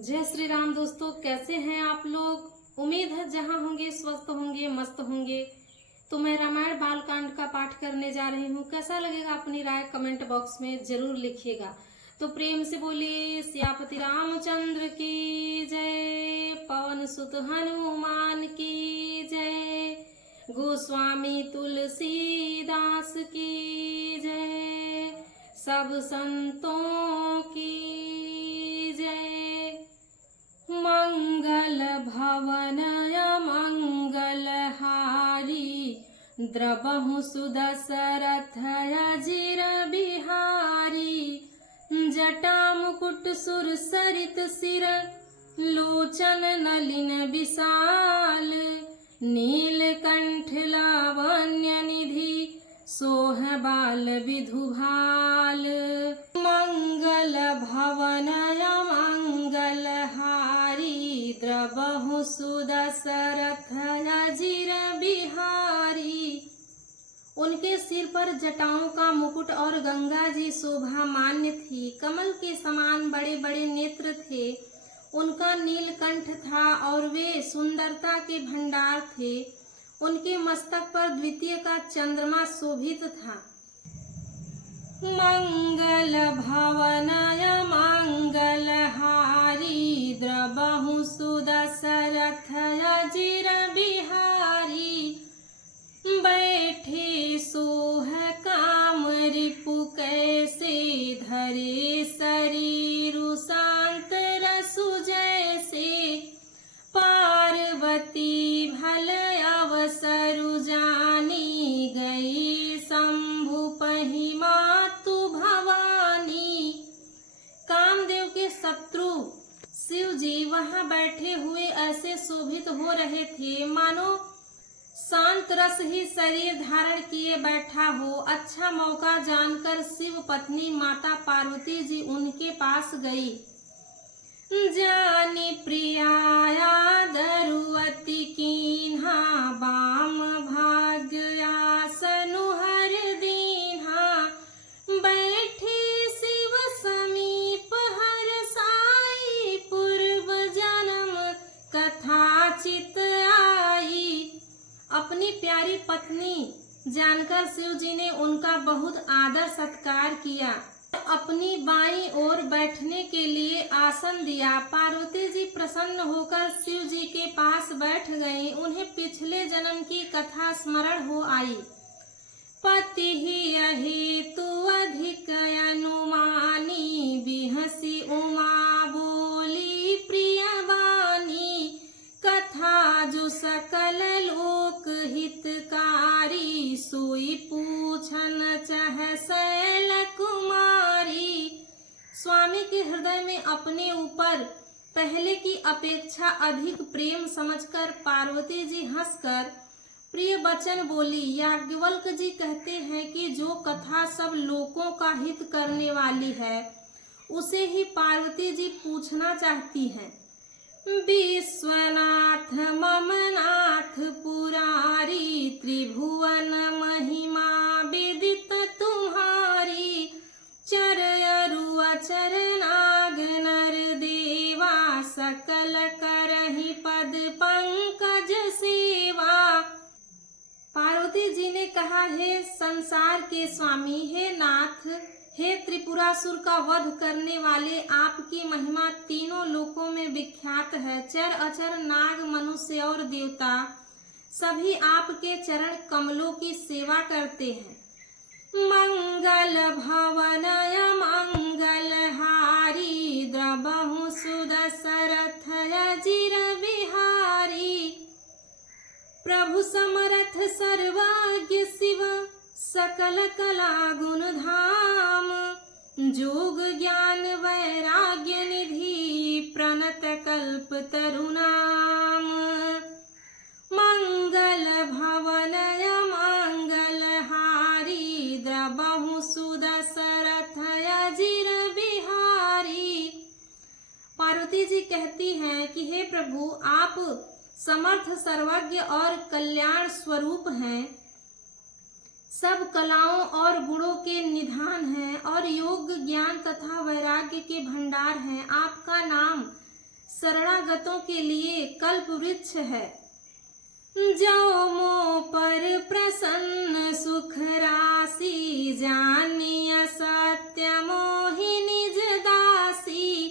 जय श्री राम दोस्तों, कैसे हैं आप लोग। उम्मीद है जहां होंगे स्वस्थ होंगे, मस्त होंगे। तो मैं रामायण बालकांड का पाठ करने जा रही हूँ। कैसा लगेगा अपनी राय कमेंट बॉक्स में जरूर लिखिएगा। तो प्रेम से बोलिए सियापति रामचंद्र की जय, पवन सुत हनुमान की जय, गोस्वामी तुलसीदास की जय, सब संतों की जय। मंगल भवनय मंगलहारी, द्रवहु सुदशरथ अजिर बिहारी, जटा मुकुट सुर सरित सिर, लोचन नलिन विशाल, नीलकंठ लावण्य निधि, सोह बाल विधुभाल। मंगल भवनय मंगलहारी, द्रवहु सुदशरथ अजिर बिहारी। उनके सिर पर जटाओं का मुकुट और गंगा जी शोभा मान्य थी। कमल के समान बड़े बड़े नेत्र थे। उनका नीलकंठ था और वे सुंदरता के भंडार थे। उनके मस्तक पर द्वितीय का चंद्रमा शोभित था। मंगल भवनय मंगलहारी, द्रवहु सुदशरथ अजिर बिहारी, बैठे सोह काम रिपु कैसे, धरे शरीर शांत रसु जैसे, पार्वती भल अवसरु जानी, गई शंभु पहि मातु भवानी। कामदेव के शत्रु शिव जी वहां बैठे हुए ऐसे शोभित हो रहे थे मानो शांत रस ही शरीर धारण किए बैठा हो। अच्छा मौका जानकर शिव पत्नी माता पार्वती जी उनके पास गई। जानी प्रियाया दरुअति कीन्हा, बाम भाग्य आसनु हर दीन्हा, बैठे शिव समीप हर साई, पूर्व जन्म कथा चित आई। अपनी प्यारी पत्नी जानकर शिव जी ने उनका बहुत आदर सत्कार किया। अपनी बाईं ओर बैठने के लिए आसन दिया। पार्वती जी प्रसन्न होकर शिव जी के पास बैठ गईं। उन्हें पिछले जन्म की कथा स्मरण हो आई। पति ही हेतु अधिक अनुमानी, बिहसी उमा बोली प्रिय बानी, कथा जो सकल लोक हितकारी, सोई पूछन चह शैल कुमारी। स्वामी के हृदय में अपने ऊपर पहले की अपेक्षा अधिक प्रेम समझकर पार्वती जी हंसकर प्रिय वचन बोली। याज्ञवल्क जी कहते हैं कि जो कथा सब लोकों का हित करने वाली है उसे ही पार्वती जी पूछना चाहती हैं। विश्वनाथ मम नाथ पुरारी, त्रिभुवन महिमा विदित तुम्हारी, चरयरु अचर नाग नर देवा, सकल करहि पद पंकज सेवा। पार्वती जी ने कहा, हे संसार के स्वामी, हे नाथ, हे त्रिपुरासुर का वध करने वाले, आपकी महिमा तीनों लोकों में विख्यात है। चर अचर नाग मनुष्य और देवता सभी आपके चरण कमलों की सेवा करते हैं। मंगल भवनय मंगलहारी, द्रवहु सुदशरथ अजिर बिहारी, प्रभु समर्थ सर्वज्ञ शिव, सकल कला गुण धाम, जोग ज्ञान वैराग्य निधि, प्रणत कल्प तरुनाम। मंगल भवनय मंगलहारी, द्रवहु सुदशरथ अजिर बिहारी। पार्वती जी कहती हैं कि हे प्रभु, आप समर्थ सर्वज्ञ और कल्याण स्वरूप हैं। सब कलाओं और गुणों के निधान हैं और योग ज्ञान तथा वैराग्य के भंडार हैं। आपका नाम शरणागतों के लिए कल्प वृक्ष है। जो मो पर प्रसन्न सुख राशि, जानिय सत्य मोहि निज दासी।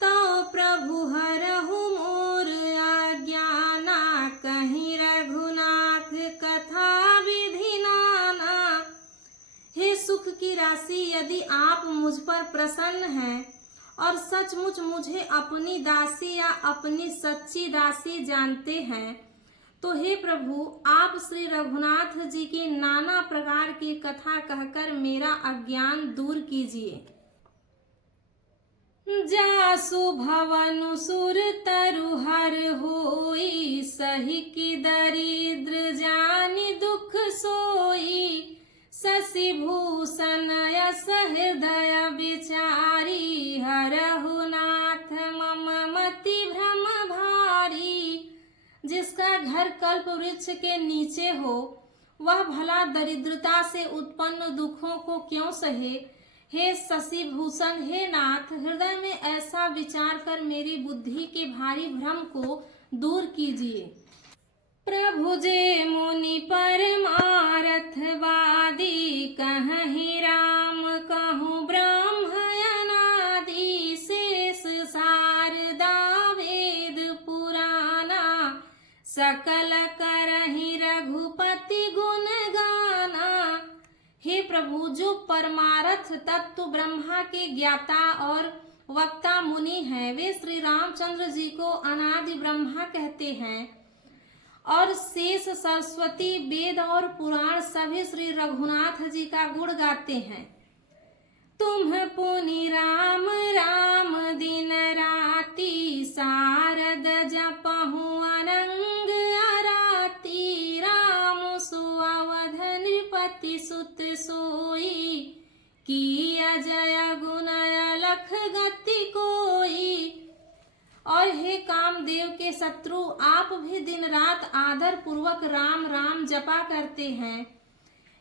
तो प्रभु हरहु मोर अज्ञाना, कहीं रघुनाथ कथा विधि नाना। हे सुख की राशि, यदि आप मुझ पर प्रसन्न हैं और सचमुच मुझे अपनी दासी या अपनी सच्ची दासी जानते हैं, तो हे प्रभु, आप श्री रघुनाथ जी की नाना प्रकार की कथा कहकर मेरा अज्ञान दूर कीजिए। जासु भवनु सुर तरु हर होई, सही की दरिद्र जानि दुख सोई। शशि भूषण यस हृदय विचारी, हरहु नाथ मम मति भ्रम भारी। जिसका घर कल्प वृक्ष के नीचे हो, वह भला दरिद्रता से उत्पन्न दुखों को क्यों सहे। हे शशि भूषण, हे नाथ, हृदय में ऐसा विचार कर मेरी बुद्धि के भारी भ्रम को दूर कीजिए। प्रभु जे मुनि परमारथ वादी, कहहि राम कहूँ ब्रह्म अनादि। शेष शारदा वेद पुराना, सकल करहि रघुपति गुण गाना। हे प्रभु, जो परमार्थ तत्व ब्रह्मा के ज्ञाता और वक्ता मुनि हैं, वे श्री रामचंद्र जी को अनादि ब्रह्मा कहते हैं और शेष सरस्वती वेद और पुराण सभी श्री रघुनाथ जी का गुण गाते हैं। तुम पुनि राम राम दिन राति, शारद जपहु अनंग आराती। राम सुअवध नृपति सुत सोई, की अजय गुण अलख गति कोई। और हे कामदेव के शत्रु, आप भी दिन रात आदर पूर्वक राम राम जपा करते हैं।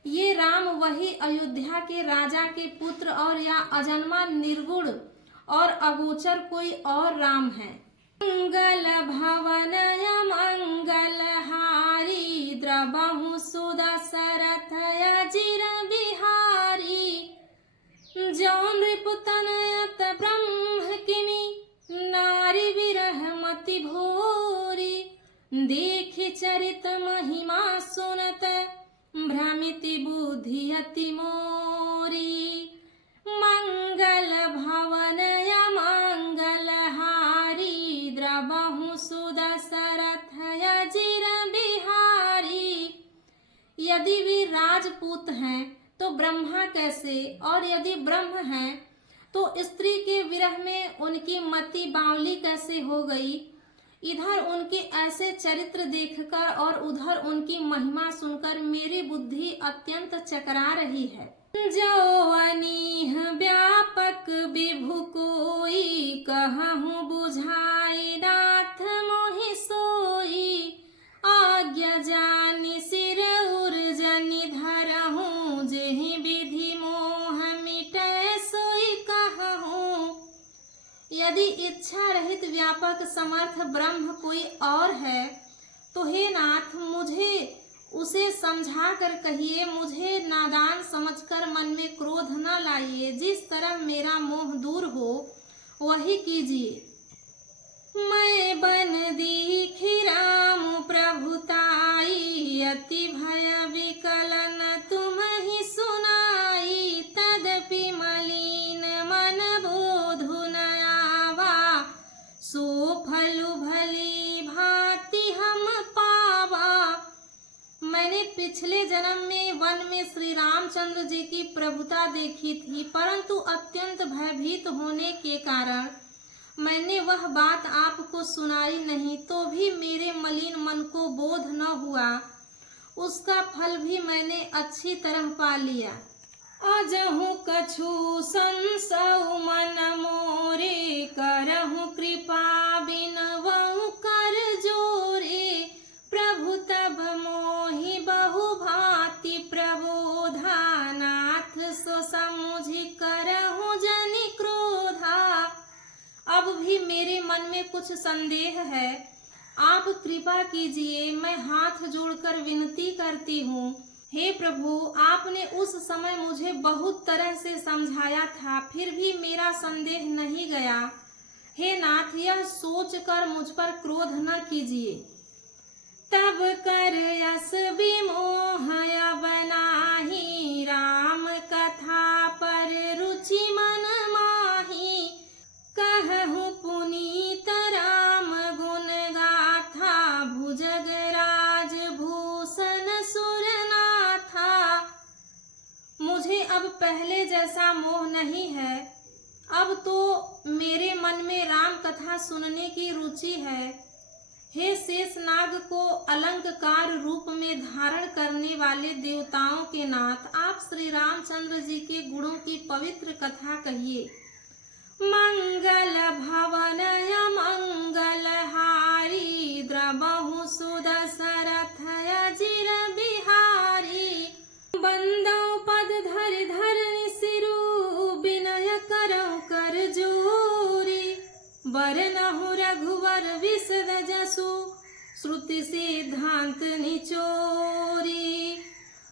ये राम वही अयोध्या के राजा के पुत्र और या अजन्मा निर्गुण और अगोचर कोई और राम है। मंगल भवन मंगल हारी, द्रवहु सुदशरथ अजिर बिहारी। जौन रिपुतनयत ब्रह्म किमी, नारी विरह मति भोरी। देखि चरित महिमा सुनत, भ्रमिति बुद्धि अति मोरी। मंगल भवन मंगल हारी, द्रवहु सुदशरथ अजिर बिहारी। यदि वे राजपूत हैं तो ब्रह्मा कैसे, और यदि ब्रह्म हैं तो स्त्री के विरह में उनकी मति बावली कैसे हो गई। इधर उनके ऐसे चरित्र देखकर और उधर उनकी महिमा सुनकर मेरी बुद्धि अत्यंत चकरा रही है। जो अनीह व्यापक विभु कोई, कहूँ बुझाई नाथ मोहि सोई। आज्ञा जानि सिर उर्जनि धरहूँ, जेहि विधि मोह मिटै सोई कहूँ। यदि इच्छा रहित व्यापक समर्थ ब्रह्म कोई और है तो हे नाथ, मुझे उसे समझा कर कहिए। मुझे नादान समझकर मन में क्रोध न लाइए। जिस तरह मेरा मोह दूर हो वही कीजिए। मैं बन दीखि राम प्रभुताई, अति भय विकलन तुम ही सुनाई। तदपि मलिन मन बोधु न आवा, सो फलु भली भांति हम पावा। मैंने पिछले जन्म में वन में श्री रामचंद्र जी की प्रभुता देखी थी, परंतु अत्यंत भयभीत होने के कारण मैंने वह बात आपको सुनाई नहीं, तो भी मेरे मलिन मन को बोध न हुआ। उसका फल भी मैंने अच्छी तरह पा लिया। अजहु कछु संसौ मन मोरे, करहु कृपा बिनवहु कर जोरे। प्रभु तब मोहि बहु भांति प्रबोधा, नाथ सो समुझि करहु जनि क्रोधा। अब भी अभी मेरे मन में कुछ संदेह है, आप कृपा कीजिए, मैं हाथ जोड़कर विनती करती हूँ। हे प्रभु, आपने उस समय मुझे बहुत तरह से समझाया था, फिर भी मेरा संदेह नहीं गया। हे नाथ, यह सोचकर मुझ पर क्रोध न कीजिए। तब कर यस विमोहय बनाही, राम कथा पर रुचि मन माही। कहूँ पुनीत राम गुण गाथा, भुजगराज भूषण सुरनाथा। मुझे अब पहले जैसा मोह नहीं है, अब तो मेरे मन में राम कथा सुनने की रुचि है। हे शेषनाग को अलंकार रूप में धारण करने वाले देवताओं के नाथ, आप श्री रामचंद्र जी के गुणों की पवित्र कथा कहिए। मंगल भवनय मंगल हारी, द्रबहु सुदशरथ अजिर बिहारी। बंदौ पद धर धर सिरु, विनय करौ कर जोरी। बरनहु रघुवर विशद जसु, श्रुति सिद्धांत निचोरी।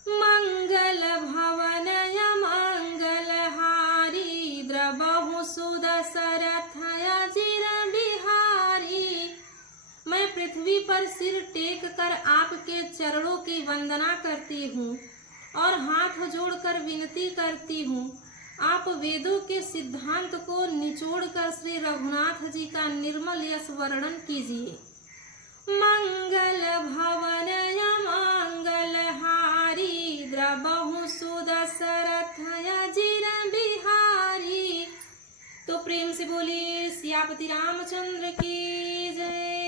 मंगल भवनय मंगल हारी, द्रबहु सुदशरथ अजिर बिहारी। मैं पृथ्वी पर सिर टेक कर आपके चरणों की वंदना करती हूँ और हाथ जोड़कर विनती करती हूँ। आप वेदों के सिद्धांत को निचोड़कर श्री रघुनाथ जी का निर्मल यश वर्णन कीजिए। मंगल भवनय मंगल हारी, द्रबहु सुदशरथ अजिर बिहारी। तो प्रेम से बोलिए सियापति रामचंद्र की जय।